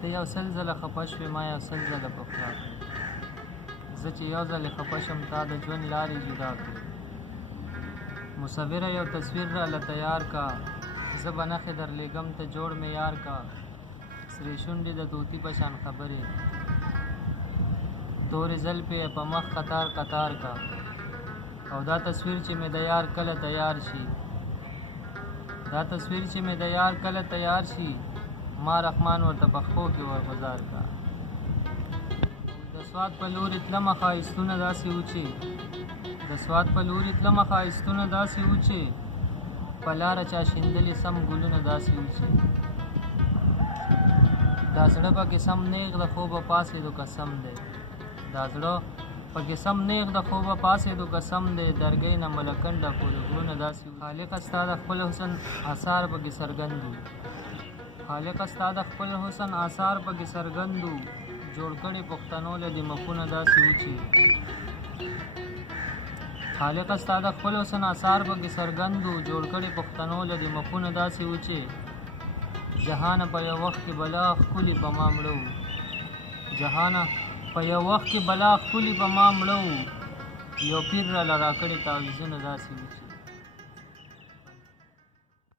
ته یو سل ځله خفه شوې ما یو سل ځله په خوا کړې زه چې یو ځلې خفه شم تا د ژوند لارې جدا کړې مصوره یو تصویر راله تیار کا زه به نښې درلیږم ته جوړ معیار کا سرې شونډې د طوطي په شان خبرې تورې زلفې یې په مخ قطار قطار کا او دا تصویر چې مې د یار کله تیار شي ما رحمان ورته په خپو کې ورغځار کا د سوات په لورې تلمه ښایستونه داسې وچې په لاره چا شیندلې سم ګلونه داسې وچې دا زړه پکې سم نیغ د خوبه پاسېدو قسم دی درګۍ نه ملکنډه خو د غرونه داسې خالقه ستا د خپل حسن آثار پکې څرګندو جوړ کړي پښتنو له دې مخونه داسې وچې جهانه په یو وخت کې بلا ښکلي په ما مړه وو یو پیر راله راکړي تعویذونه داسې وچې